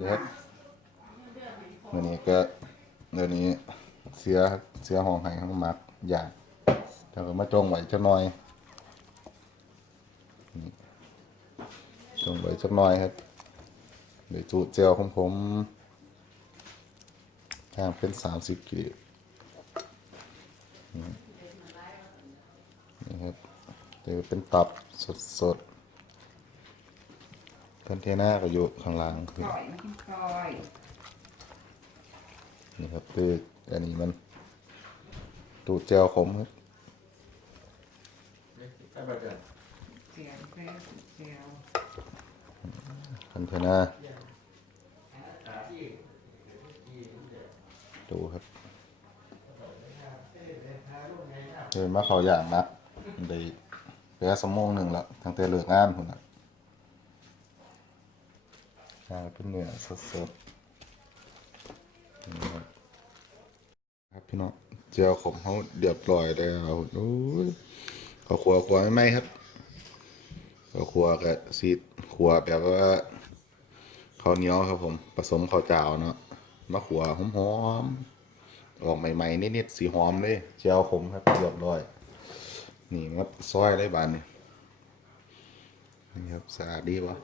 เด็ดเดี๋ยวนี้ก็เดี๋ยวนี้เสียเสียห้องให้ข้างมักอยากแล้วก็มาจงไว้จักหน่อยจงไว้จักหน่อยครับเดี๋ยวจูดเจลของผมทางเป็นสามสิบกิโลนี่ครับเดี๋ยวเป็นตับสดๆ อนเทนเนอร์ก็อยู่ข้างล่างคอยมากินคอยนี่ครับคืออันนี้มัน ตูดเจลขมครับเสียวแค่เสียวคอนเทนเนอร์ดูครับเดินมาเขาอย่างนะได้ไปแค่สมงหนึ่งแล้วตั้งแต่เลิกงานคุณนะ อ่าเป็นเนื้อสดๆนะครับพี่น้องเจลขมเขาเดือดร้อยเลยเอาโอ้ยเขาขัวขัวไม่ไหมครับก็ครัวกับซีดครัวแบบว่าข้าวเหนียวครับผมผสมข้าวเจ้าเนาะมะขัวหอมๆออกใหม่ๆนิดๆสีหอมเลยเจียวขมครับเรียบร้อย นี่มัดซอยได้บานนี่นี่ครับสะอาดดีวะ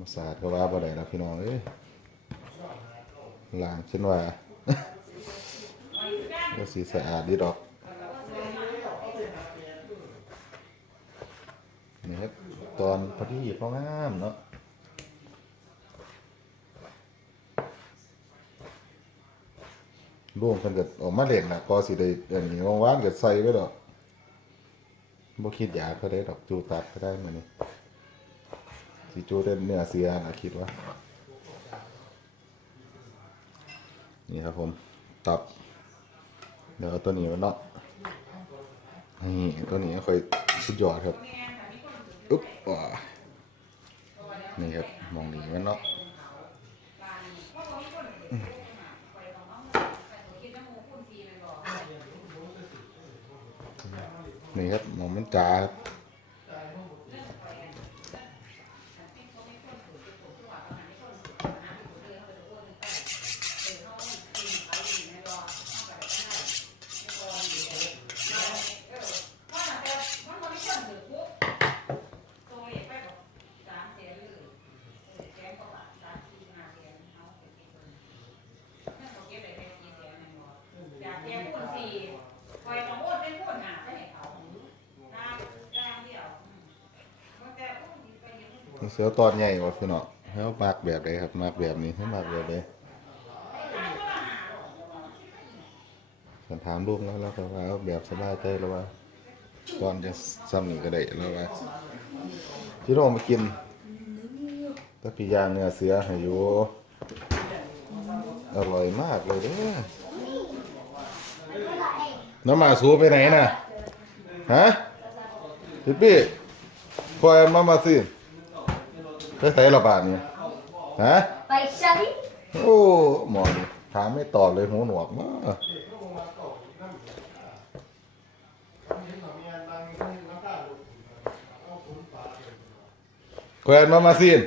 มาสะอาดก็ว่าบ่ได้แล้วพี่น้องเอ้ยล้างเช่นว่าก็สีสะอาดดีดอกนี่ครับตอนพอดีพองามเนาะร่วมกันเกิดออกมาเล่นนะก็สิได้อย่างนี้ว่างๆเกิดใส่ไว้ดอกบ่คิดอยากก็ได้ดอกจูตัดก็ได้เหมือนนี้ สิจูเด่นเนื้อเสียนะคิดว่า นี่ครับผม ตับ เดี๋ยวเอาตัวนี้มันเนาะนี่ตัวนี้ค่อยสุดยอดครับอุ๊บอ่านี่ครับ มองนี้มันเนาะนี่ครับมองมันจ๋า เสือตอนใหญ่กว่าพี่เนาะแล้วมากแบบใดครับมากแบบนี้ให้มากแบบใดฉันถามลูกแล้วแล้วก็ว่าแบบสบายใจแล้วว่าก่อนจะซ้ำนี่ก็ได้แล้วว่าพี่โรมากินตะปียางเนื้อเสือให้อยู่อร่อยมากเลยเด้อน้ำหมาสูไปไหนน่ะฮะพี่ปี้คอยมามาสิ ไปใส่ระบาดนี่ฮะไปใช้โอ้หมอนี่ถามไม่ตอบเลยหูหนวกมากแควนมามาซีน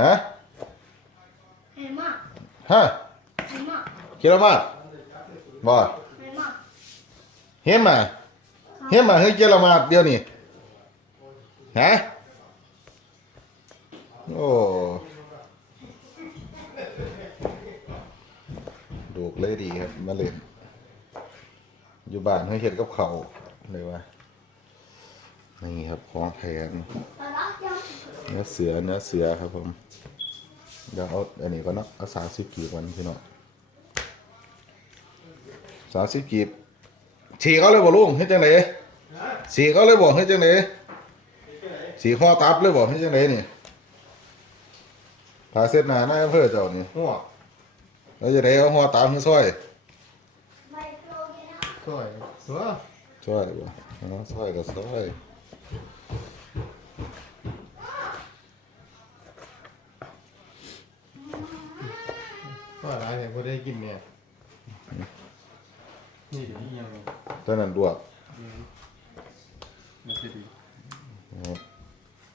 นะเห็นมากฮะเห็นมากคิดแล้วมาบ่เห็นมากเห็นมาเห็นมาเฮ้ยเจรมาเดี๋ยวนี้ฮะ โอ้ดูกเลยดีครับมาเล่นอยู่บ้านให้เห็ดกับเขาเลยว่านี่ครับของแพงเนื้อเสือเนื้อเสือครับผมเดี๋ยวเอาอันนี้ก็เนาะเอาสามสิบกีบวันพี่เนาะสามสิบกีบฉีกเขาเลยบ่ลุงให้จังไหนฉีกเขาเลยบอกให้จังไหนฉีกข้อตับเลยบอกให้จังไหนนี่ พาเส้นหนาหน้าอำเภอเจ้านี่หัวแล้วจะได้เอาหัวตามให้ซอยไมโครเวฟสวยสวยซอยบ่เอาซอยก็ซอยสวยอะไรเนี่ยพอได้กินเนี่ยนี่เดี๋ยวนี้ยังตอนนั้นดวกมันสิดีนะครับ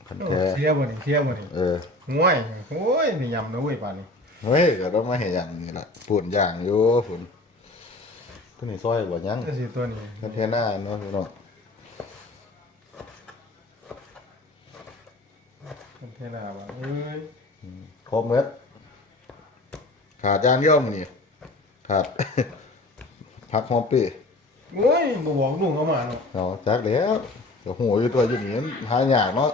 คันโอ้แท้เสียบ่นี่เสียบ่นี่เออง่วยโอ้ยนี่ยำนะเว้ยป่านนี้เฮ้ยก็ต้องมาเห็นอย่างนี้แหละปุ่นอย่างอยู่ฝุ่นตัวนี้ซอยกว่ายังก็สิตัวนี้คันแท้หน้าเนาะพี่น้องมันเทนาว่าเอ้ยครบเม็ดขาดจานเดีย่อมอนี่ขาดพักฮอปปี้โอ้ยบ่บอกลุงเอามาเนาะเอาจักแล้วเดี๋ยวหัวอยู่ตัวอยู่นี่หายากเนาะ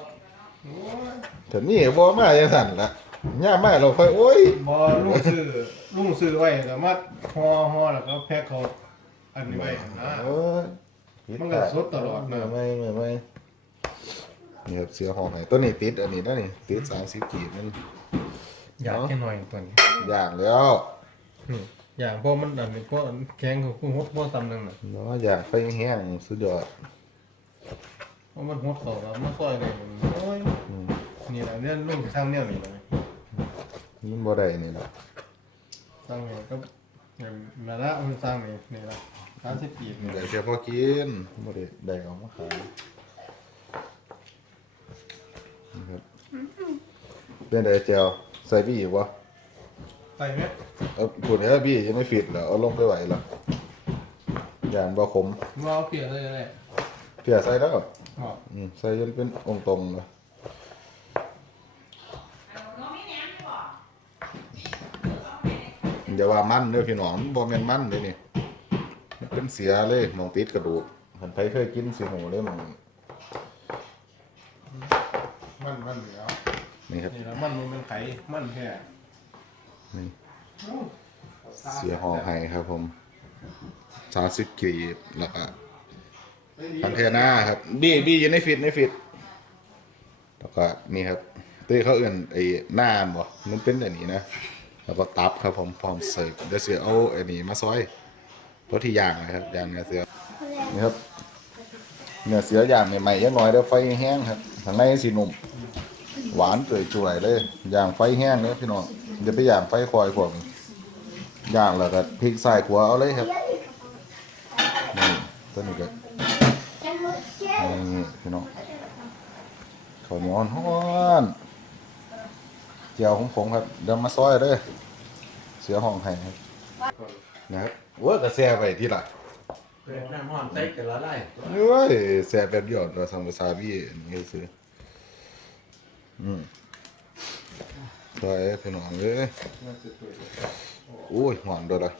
โอ้ยถึงนี่บ่มาจังสั่นละย่ามมาเราค่อยโอ้ยบ่ลุงซื้อลุงซื้อไว้แล้วมาห่อห่อแล้วก็แพ็คเขาอันนี้ไว้นะโอ้ยมันก็สดตลอดนะไม่ไม่ไม่นี่ครับเสือห้องไหนตัวนี้ติดอันนี้นะนี่ติดสามสิบกีบมันอยากแค่หน่อยตัวนี้ย่างแล้วนี่อย่างพอมันอันนี้พอแข็งของกูฮดบ่ซ้ำนึงน่ะเนาะอยากไฟแห้งสุดยอด เพราะมันฮดเข้าแล้วมันซอยได้โอ้ยอืมนี่แหละเนี่ยลุงสิสร้างแนวนี้เลยมันบ่ได้นี่ละสร้างนี่ก็อย่างนั่นละมันสร้างนี่นี่ละ30ปีนี่ได้แค่พอกินบ่ได้ได้เอามาขายนะครับเป็นไดเจลใส่บี้อีกวะไปไหมเออพูดให้บี้ยังไม่ฟิตเหรอเอาลงไปไหวเหรออย่างบ่ขมว่าเอาเปลี่ยนเลยแหละเพียใส่แล้ว อ๋ออืมใส่จนเป็นองค์ตรงเลยอย่าว่ามันเด้อพี่น้องมันบ่แม่นมันเด้นี่มันเป็นเสียเลยหมองติดกระดูกคันไผเคยกินสิหูเลยหมองมันมันเหลือนี่ครับนี่ละมันมันเป็นไข่มันแค่นี่เสียห่อไห้ครับผมสามสิบกีบแล้วก็ คันเทน่าครับ บี้บี้อยู่ในฟิตในฟิตแล้วก็นี่ครับตีเขาเอื่นไอ้หน้าบ่มันเป็นอันนี้นะ แล้วก็ตับครับผมพร้อมเสิร์ฟเดี๋ยวเสือเอาอันนี้มาซอยเพราะที่ย่างนะครับย่างเนื้อเสือนี่ครับเนื้อเสือย่างใหม่ๆยังน้อยเดี๋ยวไฟแห้งครับข้างในสีนุ่มหวานจ่วยๆเลยย่างไฟแห้งเลยพี่น้องอย่าไปย่างไฟคอยพวกนี้ย่างแล้วก็พริกใส่ขัวเอาเลยครับนี่ตัวนี้ก็ นี่พี่น้องข้าวเหนียวฮ้อนๆเจียวของผมครับ เดี๋ยวมาซอยเด้อเสือห้องไห้ครับนะครับเว้ากระแซไปที่ละน้ำหอมเต็กกันแล้วได้เฮ้ยแซแบบเดียวเราสั่งวาซาบินี่ซื้ออืมซอยพี่น้องเลยโอ้ยหอมด้วยละ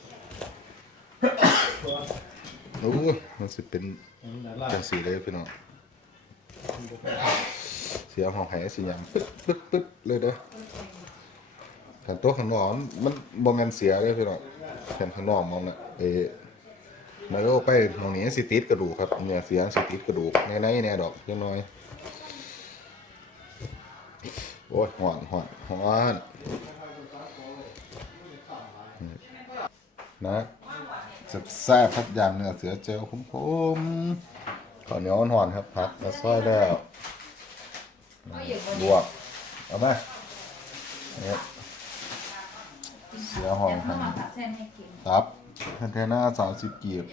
โอ้ยมันสิเป็นนั่นละ จังสีเลยพี่น้องเสียห้องไห้สิหยังปึ๊ดปึ๊ดปึ๊ดเลยเด้อขันโต๊ะข้างนอกมันมันบ่แม่นเสียเลยพี่น้องแผ่นข้างนอกมองน่ะเอ้มันก็ไปมองนี้สิติดกระดูกครับเนี่ยเสียสิติดกระดูกในในแน่ดอกยังน้อยโอ้ยหอนหอนหอนนะ แซ่บๆครับอย่างเนื้อเสือเจลคุ้มๆข้าวเหนียวหอนๆครับผัดกระซ้อยแล้วบวกเอาไหมเนี่ยเสือห้องทางครับคันเทน่าสามสิบกีบ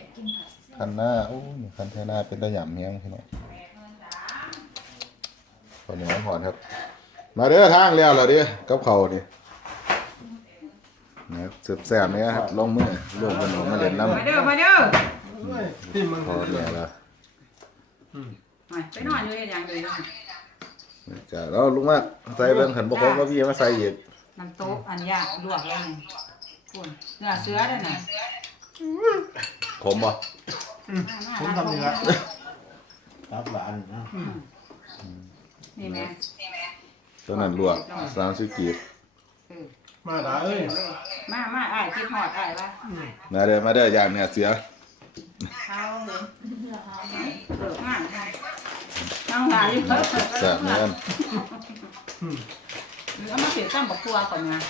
คันหน้าโอ้ยคันเทน่าเป็นตะหยำเฮียงพี่น้องคนนี้หอนครับ มาเด้อทางแล้วเหรอเด้อกับเขาวนี่ นะครับเสืบแสบเนี่ยครับลงมือลงกันออกมาเล่นน้มาเด้อมาเด้อโอ้ยที่มันำพอแล้วละไปนอนอยู่เฮ็ดหยังเลยจ้ะแล้วลุงมากใส่เบิ่งขันบกครบแล้วพี่มาใส่อีกน้ำโต๊ะอันยากลวกแล้วนี่คุณเนื้อเสือเด้อน่ะขมบ่ผมทำนี่ละตับหวานนะนี่แม่ตัวนั้นลวกสามสิบกีบเออ มาด่าเอ้ยมามาอ้ายคิดฮอดอ้ายว่ามาเด้อมาเด้ออย่างเนี่ยเสือเข้าเลยเลิกงานค่ะนั่งหลายอยู่เพิ่นแสบเนี่ยเอามาเสียตั้งบักตัวก่อนนะ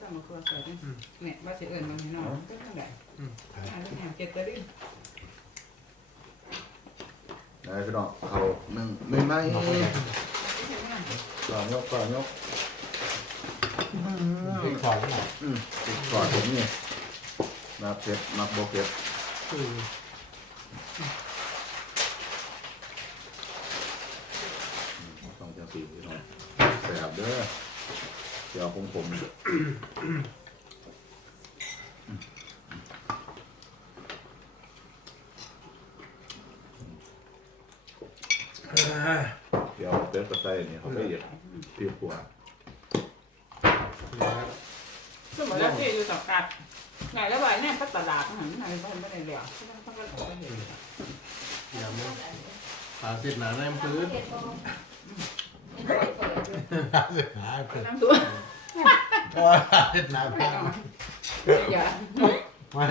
ตั้งบักตัวใส่ดิเนี่ยว่าสิเอิ้นมันให้น้องเป็นจังได๋อืมอ่าเรื่องเจ็ดตะดิ ได้พี่น้องเขาหนึ่งไม่ไหมก่อนยกก่อนยกเป็นของหน่อยอืมติดก่อนผมนี่มาเผ็ดมาโบเผ็ดอืมต้องจังสีพี่น้องแสบเด้อเดี๋ยวผมผมเดี๋ยวเป็ด กระใส่เนี่ยเขาไปเหยียบพี่ขวานะครับสมมติว่าที่อยู่สังกัดไหนแล้วว่าเนี่ยพัตลาดหันไหนบ้านไม่ได้เหลียวต้องก็ต้องไปเห็นอย่ามึงปลาเสร็จหนาในพื้นเสียหายเพิ่นน้ำตัวเพราะว่าเฮ็ดหนาพังอย่าไม่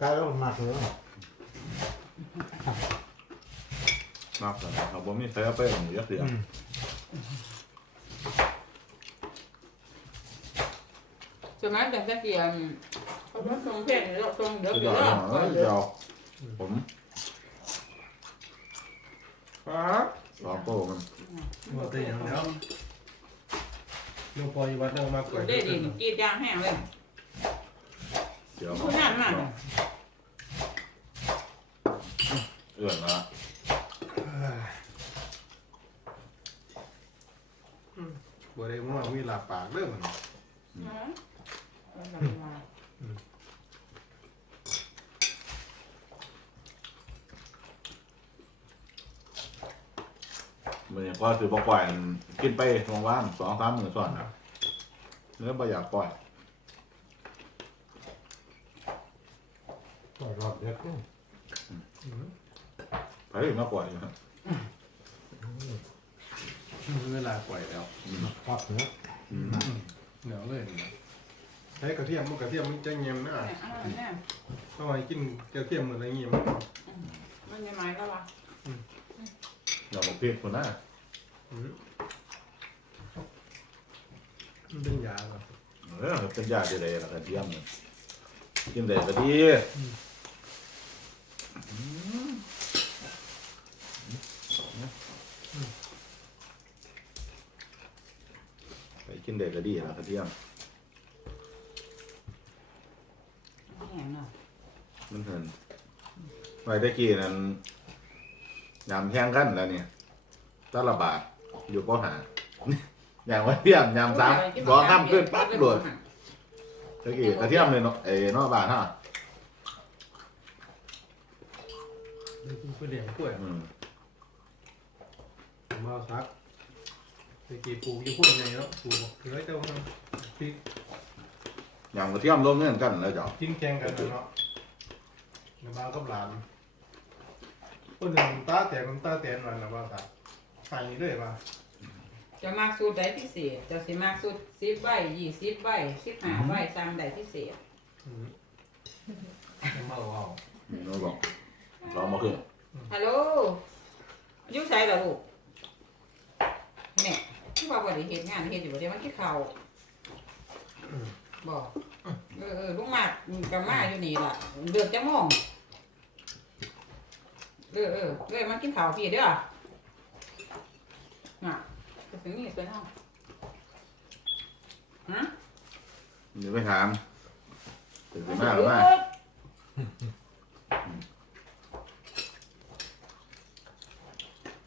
ตายแล้วมันมากเลย มากเลยเขาบอกมีใครเอาไปหรือยักษ์เดียวสมัยแต่ตะเกียบเขาบอกทรงเพศหรือทรงเดือดสุดเดืยออดดเนาะเดี๋ยวผมครับสองโป้มันว่าต่อย่างแล้วหลวงพ่ออยู่วัดนั่งมากกว่าได้ดีกีดยางแห้งเลยเดี๋ยวผู้นั่นมากเอื่อนละ บ่ได้มั่วมีลับปากเรื่องมันมันยังก็ถือบอกปล่อยกินไปว่างๆสองสามหมื่นส่วนนะเนื้อบ่อยากปล่อยรอบเด็กไปมาปล่อยอยู่ครับ เวลาปล่อยแล้วครับเนื้ออืมเหนียวเลยนะใช้กระเทียมมันกระเทียมมันจะเงียมนะเข้าไปกินกระเทียมมันอะไรเงียมมันยังไงก็วะเดี๋ยวบอกพี่คนหน้าอืมมันเป็นยาเหรอเออเป็นญาติเลยละกันเทียมเนี่ยกินได้ก็ดีไป กินได้ก็ดีละกระเทียมแห้งเนาะมันเห็นไว้ตะกี้นั้นยำแข่งกันแล้วเนี่ยตละบาทอยู่ก็หา อย่างว่าเทียมยำซ้ำสองข้ามขึ้นปั๊บโดดตะกี้กระเทียมเลยเนาะเอ้นอกบาทฮะได้กินก๋วยเตี๋ยวกล้วยอืมผมเอาซัก ตะกี้ปลูกอยู่พุ่นไงเนาะปลูกบอกเฮ้ยเจ้ามันพริกยำกระเทียมร่วมเงื่อนกันแล้วจ้ะกินแกงกันเนาะในบ้านกับหลานคนหนึ่งตาแตกคนตาแตนวันนะว่าครับใส่ด้วยป่ะจะมากสูตรใดพิเศษ จะสิมากสูตรสิบใบยี่สิบใบสิบห้าใบสามใดพิเศษอืมเมาเอานี่น้องบอกลองมาขึ้นฮัลโหลอยุ่ใส่ละลูกแม่ ที่ว่าบ่ได้เฮ็ดงานเฮ็ดอยู่บ่ได้มันคิดข้าวบอกเออเออลูกมากกับมาอยู่นี่ล่ะเดือดจะมองเออเออเลยมันกินข้าวพี่เด้อน่ะก็ถึงนี่เสียเนาะฮะเดี๋ยวไปถามตื่นไปมากหรือไม่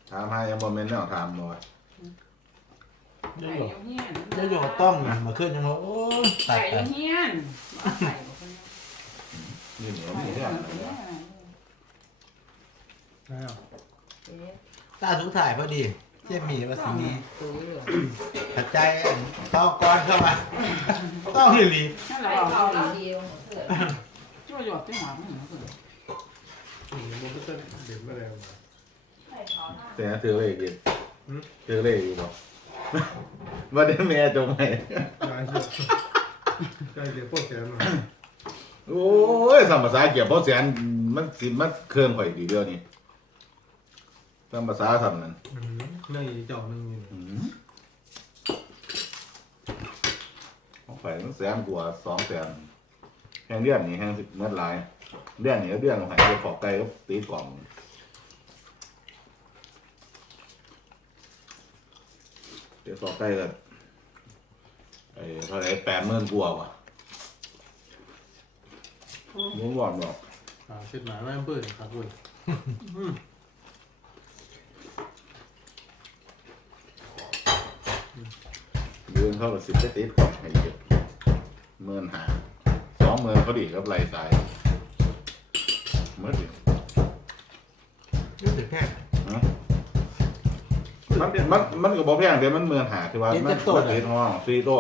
ถามให้ยังบอมเมนต์เนี่ยถามหน่อยเดี๋ ไก่ยวอยู่เฮียนเดี๋ยวอยู่ต้องนะมาขึ้นยังว่าโอ้ยตาไก่ยอตายู่ยเฮียนเอาไก่บ่คนนี้นี่เหนียวไก่มีอยู่เรื่องเฮียนแล้วเอ๊ะตาสุดท้ายพอดีเจ๊มีว่าสิมีตู้เหลืองกระจายเข้าก้อนเข้ามา ต้องรีรีนั่นแหละเอาดีเดียวช่วยหยอดที่หอมหน่อยนะคุณอืมมันก็จะเด็ดมาแล้วนะแต่ถือเลขอยู่หืมถือเลขอยู่บอก ว่าได้แม่จงไหมได้เชื่อได้เดี๋ยวพวกแกมาโอ้ยสามภาษาเกี่ยวเพราะแสนมันสิมันเครื่องข่อยดีเดียวนี่สามภาษาสามนั้นอืมนั่งอีกจอกหนึงอยู่นี่อืมของข่อยมันแสนกว่าสองแสนแห่งเดือนนี่แห่งสิบเมื่อหลายเดือนนี้ก็เดือนของข่อยไปขอไก่ก็ตีกล่อง ดี๋ยวขอไก่ก็ไอ้เท่าไหรแปดหมื่นกว่าว่ะโคหมูหวานบอกอ่าเช็ดหมาแม่เปื่อยครับคุณอืมเดือนเขาก็สิบไปติดของให้เยอะเมื่อนหาสองเมื่อนเขาดีกับไรสายเมื่อดิรู้สึกแค่ฮะ มันมันมันก็บอกแพงเดี๋ยวมันเมื่อนหาคือว่ามันมันติดห้องซีโต้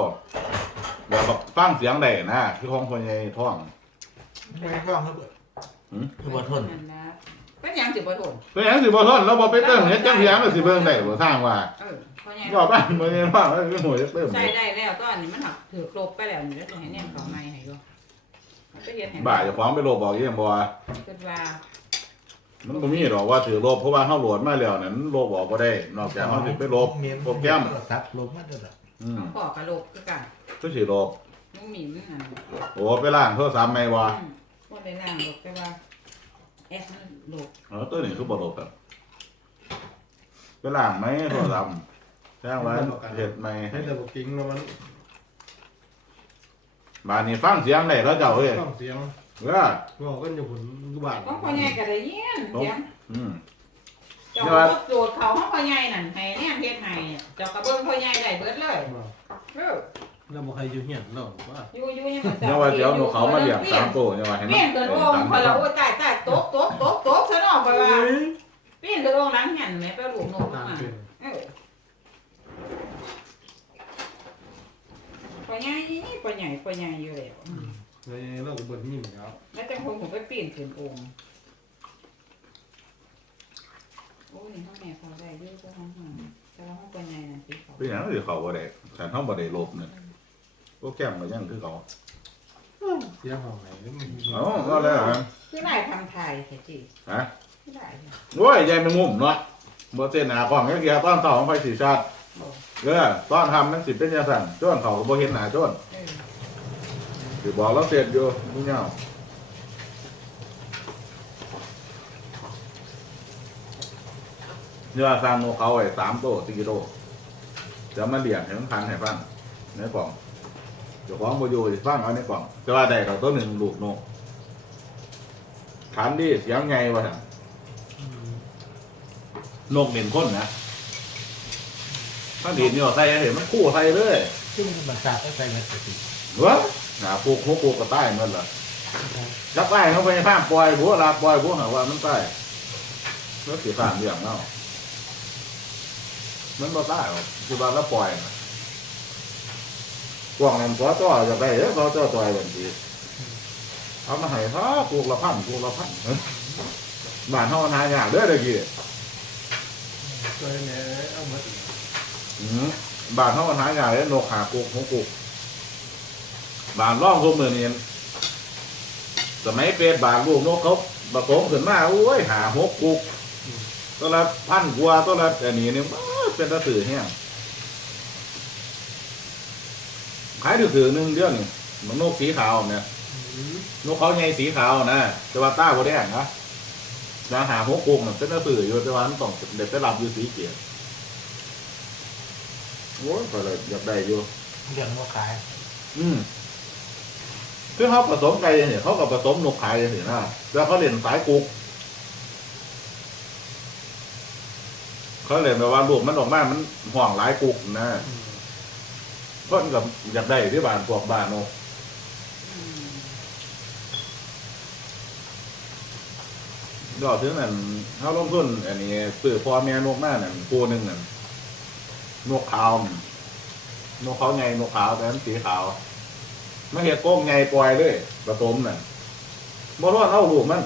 เดี๋ยวบอกฟังเสียงได้นะคือของคนใหญ่ท้องไม่ให้คล่องเขาเบิดหืมคือบ่ทนนั่นนะเป็นหยังสิบ่ทนเป็นหยังสิบ่ทนแล้วบ่ไปเติมเฮ็ดจังเสียงก็สิเบิ่งได้บ่ทางว่าเออเพราะหยังบ่บ้านบ่ได้ว่ามันคือหัวจะเติมใส่ได้แล้วตอนนี้มันหักถือกลบไปแล้วนี่แล้วจะให้แนมเขาในให้ดูมันก็เฮ็ดให้บ่าจะฟ้องไปโลบบอกยังบ่ว่าคิดว่า มันบ่มีหรอกว่าถือโลบเพราะว่าเฮาโหลดมาแล้วนั้นโลบออกบ่ได้ นอกจากเฮาสิไปโลบโปรแกรมซับลบมาเด้อล่ะอืมพ่อกระโหลกคือกันก็สิโลบมึงมีมันนั่นโอ้ไปล้างโทรศัพท์ใหม่บ่อืมบ่ได้ล่างหรอกแต่ว่าแอปมันโหลกเออตัวนี้คือบ่โลบครับไปล้างไหมโทรศัพท์แจ้งไว้เฮ็ดใหม่ให้แต่บุกิ้งแล้วมันบ้านนี้ฟังเสียงได้แล้วเจ้าเอ้ยต้องเสียง เออบอกกันอยู่ผลอยู่บ้านของพ่อใหญ่ก็ได้ยินเสียงอืมเจ้าก็โจทย์เขาของพ่อใหญ่นั่นให้แนมเฮ็ดให้เจ้าก็เบิ่งพ่อใหญ่ได้เบิดเลยเออแล้วบอกใครอยู่เหียนเราว่าอยู่อยู่ยังบ่เนี่ยว่าเดี๋ยวหนูเขามาเลี้ยงสามตัวเนี่ยว่าให้มันเปลี่ยนเกินวงพอเราโอ้ยตายตายโต๊ะโต๊ะโต๊ะโต๊ะซะเนาะไปว่าเปลี่ยนเกินวงหลังหันแม่ไปลูกนกตามมาเป็นเออปใหญ่ปใหญ่ปใหญ่อยู่แล้ว เลยเราก็เบิดมินครับแล้วจังคงผมไปเปลี่ยนขึ้นองค์โอ้นี่ห้องแม่เขาได้ด้วยก็ห้องห้องแต่ว่าห้องปใหญ่น่ะสิเขาเป็นหยังสิเขาบ่ได้ฉันเฮาบ่ได้โลบเนี่ยโปรแกรมก็ยังคือเขาเสียห้องไหนแล้วมันเอ้าก็แล้วฮะคือได้ทำไทยแท้จีฮะคือได้เนี่ยโอ้ยยายแมงมุมเนาะบ่เส้นหน้าของจังซี่ตอนเช้าของไฟสีชาติโอ้เออตอนทำมันสิเป็นจังซั่นจ้นเขาก็บ่เห็นหน้าจ้น เออสิบอกเราเสร็จอยู่ผู้เหยาเนื้อสร้างโนเขาไว้สามโตสี่กิโลเดี๋ยวมาเลี้ยงให้มันพันให้ฟังในกล่องเดี๋ยวของบ่อยู่สิฟังเอาในกล่องจะว่าได้เราตัวหนึ่งลูกโนขันดีเสียงไงวะฮะนกเด่นคนนะถ้าดีดเนี่ยใส่เห็นมันคู่ใส่เลยซึ่งมันซับก็ใส่มันปกติเว้ย หนาปลูกหัวปลูกกระต่ายมันเหรอจับใต้เขาไปข้างปล่อยบัวลาปล่อยบัวหาว่ามันใต้แล้วสีฟ้าเรื่องเนาะมันบ่ใต้หรอกคือว่าเราปล่อยน่ะกวางนั้นพอจ่อจะได้เอ้ยพอจ่อต่อยบันทีเอามาให้พ่อปลูกละพันปลูกละพันเอ้ยบ้านเฮาหายากเด้อเด้อกี้เคยเนี่ยเอามาถึงอืมบ้านเฮาหายากเด้อนกหาปลูกหัวปลูก บ้านร่องพวกมือนี่สมัยเป็ดบานลูกนกเขาผสมขึ้นมาโอ้ยหาหกปลูกตัวละพันกว่าตัวละอันนี้เนี่ยอ้าวเป็นตะสื่อเนี่ยขายถือถือหนึ่งเดือนนี่มันนกสีขาวเนี่ยนกเขาใหญ่สีขาวนะแต่ว่าตาโบแดงนะนะหาหกกลุ่มมันเป็นตะสื่ออยู่แต่ว่ามันต้องเด็กไปรับอยู่สีเขียวโอ้ยก็เลยอยากได้อยู่เรื่องว่าขาย อืม คือเขาผสมไก่เนี่ยเขากับผสมนกขายเนี่ยนะแล้วเขาเล่นสายกุกเขาเล่นแบบว่าลูกมันออกมามันห่วงหลายกุกนะเพิ่นกับอยากได้ที่บ้านพวกบ้านโนกอืมยอถึงนั่นเขาลงทุนอันนี้ซื้อพ่อแม่นกมานั่นคู่หนึ่งนั่นนกขาวนกเขาไงนกขาวแต่มันสีขาว ไม่เห็นโก้งไงปล่อยเลยผสมน่ะบ่รอดเอาลูกมัน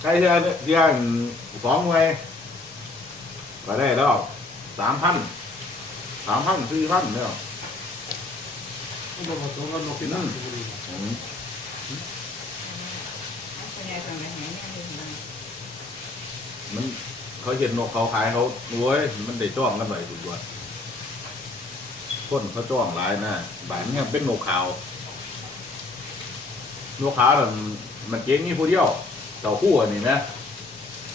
ใครจะเรียนสองไงก็ได้แล้วสามพันสามพันสี่พันเนี่ยต้องผสมกับนกพิราบบุรีอืมปใหญ่ทำอะไรให้แม่ดูนะมันเขาเห็นนกเขาขายเขาโว้ยมันได้จ้องกันหน่อยถูกว่า คนเขาจ้องหลายนะบ้านเนี่ยเป็นนกขาวนกขาวน่ะมันเก่งนี่ผู้เดียวเจ้าคู่อันนี้นะ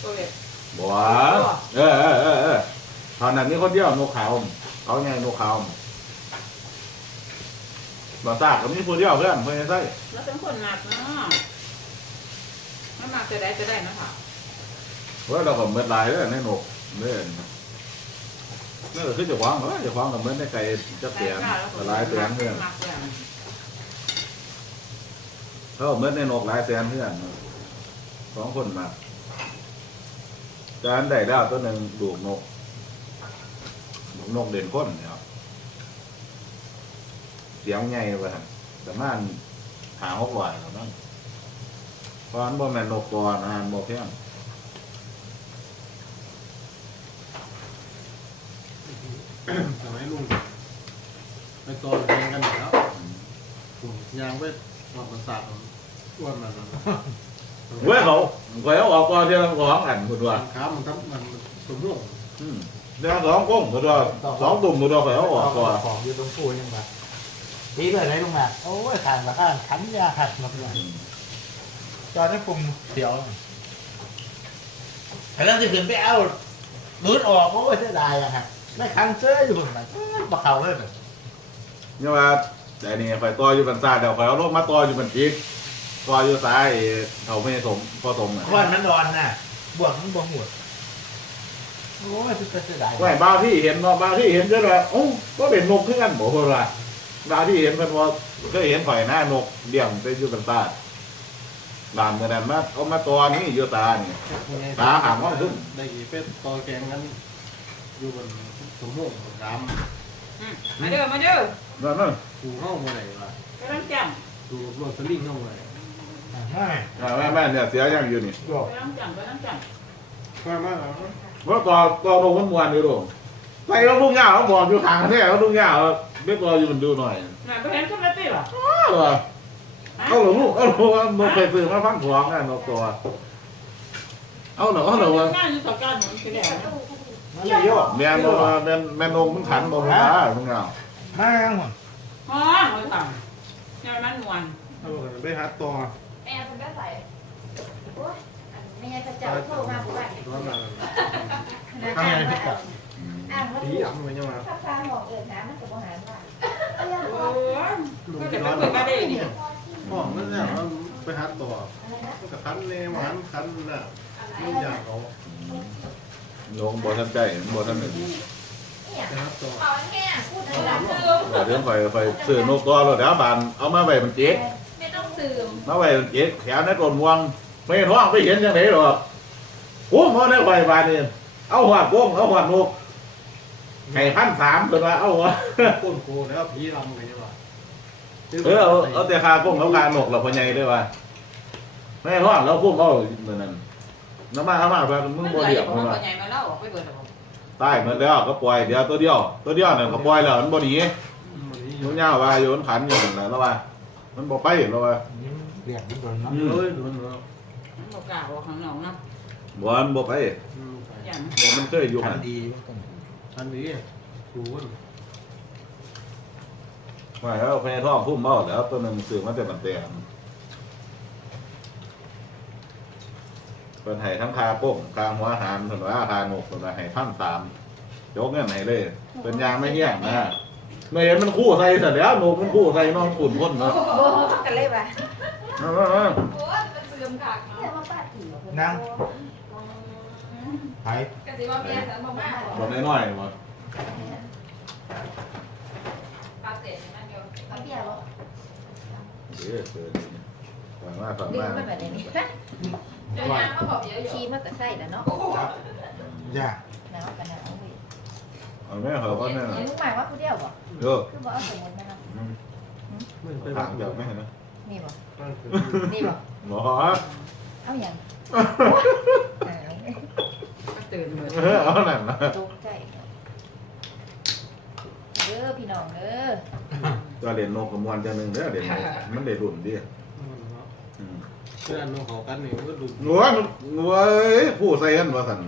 ตัวเล็กบัวเออเออเออเออตอนนั้นนี่คนเดียวนกขาวเขาไงนกขาวบาซากก็มีผู้เดียวเพื่อนเพื่อนใช่แล้วเป็นคนหนักเนาะมันมากจะได้จะได้นะค่ะว่าเราก็เมื่อไรแล้วในนกเมื่อนี่ ก็คือจะฟังเออจะฟังกับเมื่อในไก่จะเปลี่ยนหลายเปลี่ยนเพื่อนเพื่อนเขาเมื่อในนกหลายแสนเพื่อนสองคนมาการได้แล้วตัวหนึ่งดูกนกดูกนกเด่นข้นเนี่ยครับเสียงใหญ่ไปครับแต่มันหาหกร้อยแล้วนั่งเพราะอันบ่แม่นนกตัวนะอันบ่เพียง สมัยลุงไปตอนเรียนกันอยู่แล้วผมยางไปวางประสาทอ้วนมันเว้ยเขาเขาเอาออกก่อนเดียวสองอันคุณว่าขามันทำมันสมรุ่งอืมเดี๋ยวสองกุ้งคุณว่าสองตุ่มคุณว่าเขาเอาออกก่อนของอยู่ตรงพูยังไงดีเลยไหนลงมาโอ้ยทางมาข้างขันยาหัดมาเลยจอดให้ปุ่มเสียวแต่แล้วจะขึ้นไปเอาลุ้นออกโอ้ยเสียดายอะฮะ ไม่คันเสื้ออยู่คนนั้นมาเข่าเลยเนี่ยว่าแต่นี่ไฟต่ออยู่บนซ่าเดี๋ยวไฟเอาลงมาต่ออยู่บนจีกต่ออยู่ซ้ายเขาไม่สมพอสมอะวันมันนอนน่ะ บวกมันบวกหมดโอ้ยเสียดายว่าบางที่เห็นเนาะบางที่เห็นก็แบบโอ้ก็เป็นนกขึ้นกันบอกว่าบางที่เห็นมันว่าเคยเห็นไฟหน้านกเดี่ยงไปอยู่บนซ่าบานเมื่อนั้นมาเอามาตัวนี้อยู่ตานี่ตาหางว่าขึ้นได้กี่เป็ดตอแกงนั้นอยู่บน สมรุ่งน้อืมมาเด้อ มาเด้อนั่นนั่นำดูห้องมาไหนวะกำลังจังดูรถสลิงห้องมาไหนไม่แม่แม่เนี่ยเสียยังอยู่นี่บอกกำลังจังกำลังจังมามาแล้วว่าต่อต่อนกมันมวนอยู่ดูใส่แล้วลูกยาวเขาบอกอยู่ทางแท้แล้วลูกยาวเรียกตัวอยู่มันดูหน่อยน่ะไปเห็นก็ไม่ติดหรอเอาเหรอเอาเหรอลูกเอาเหรอนกเคยซื้อมาฟังของอะนกตัวเอาเหรอเอาเหรอวะ งานอยู่ต่อการหนุนคือแดง มันไม่โยกแม่นบ่ว่าแม่นแม่นนกมันขันบ่มาลูกยาวมาหมดอ๋อเลยค่ะเนี่ยมันมวนเอาไปหาต่อแม่คุณแม่ใส่โอ้ยอันไม่งั้นจะเจ้าโทรมาบุบันร้อนมาทำยังไงพี่กับอ่างแล้วตีอ่ำไปยังไงข้าวฟ้าหอกเอิญน้ำมันจะบ่หารว่าเอายังโอ้พอยลุงก็จะจะร้ไปอนเปิดมาได้ดิห้องนั่นแหละไปหาต่ออะไรนะก็คันเน่หวานคันน่ะไม่อยากเขา นกบ่ทันใจบ่ทันได้เนี่ยไปหาต่อเอาแค่พูดอะไรเดี๋ยวไปไปซื้อนกตัวแล้วเดี๋ยวบานเอามาไว้มันเจ๊กไม่ต้องตื่มมาไว้มันเจ๊กแขนในต้นม่วงไม่เห็นห้องไปเห็นจังได๋หรอกโอ้มาได้ไว้บานนี่เอาหัวโป้งเอาหัวนกให้พันสามเพิ่นว่าเอาหัวก้นโกแล้วผีรำไปยังไงเออเอาเอาแต่คาพุ่งเอาคานกเราพอใหญ่ด้วยว่าไม่ห้องเราพุ่งเอาเหมือนนั้น น้ำมาน้ำมาไปมึงบ่เดียวมึงว่าใหญ่มาแล้วไปเปิดแล้วตายเหมือนแล้วก็ปล่อยเดี๋ยวตัวเดียว ตัวเดียวเนั่นก็ปล่อยแล้วมันบ่หนีมันยาวว่าโยนขันอยู่นั่นแหละแล้วว่ามันบ่ไปแล้วว่าเรียกมันโดนน้ำเอ้ยโดนแล้วมันบอกล่าวว่าข้างนอกนะบ่มันบ่ไปบ่มันเคยอยู่หันดีมันต้องอันนี้ดูนว่าแล้วพญาท้องพุ่มเมาแล้วตัวนึงซื้อมาแต่บันแตน พิ่นให้ทั้งคาโป้งคาหัวอาหารเพิ่นว่าคานกเพิ่นว่าให้พันสามยกเงินให้เลยเป็นยางไม่เหี้ยงนะเมื่อเห็นมันคู่ใส่เสร็จแล้วนกมันคู่ใส่น้องขุ่นคนเนาะโอ้กันเลยป่ะเอาเอาเอาโอ้ยมันเสื่อมกากเนาะมาป้าติ๋วหายกะสิว่าเมียสันบ่มากบ่น้อยๆบ่ปากเสร็จนั่นเดียวปากเบี้ยบ่เด้อเกิด ฝันว่าฝันดึงว่ามันแบบนี้เดี๋ยวยางมาบอกเยอะๆขี้มันก็ใส่แล้วเนาะยากหนาวกันหนาวเว้ยเอาแม่เขาก็เนี่ยมึงหมายว่าผู้เดียวบ่เออคือบ่เอาสมมุติแม่เนาะไม่ไปถาบ้ามนเดี๋ยวไม่เห็นนะนี่บ่นั่นคือนี่บ่หมอเอาหยังก็ตื่นเหมือนเออเอาหนังนะตกใจเด้อพี่น้องเด้อตัวเด่นนกกับมวนจังหนึ่งเด้อเด่นนกมันเด่นรุ่นดิอืมเพื่อนน้องเขากันนี่ก็ดูหนัวหนัวเอ้ยผู้ใส่กันว่าสัน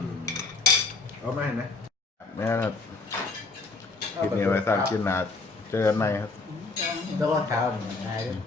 เอาไม่เห็นไหมแม่ครับคลิปนี้ไว้สร้างกินนาเจอกันใหม่ครับ แล้วก็เท้ามันหายด้วย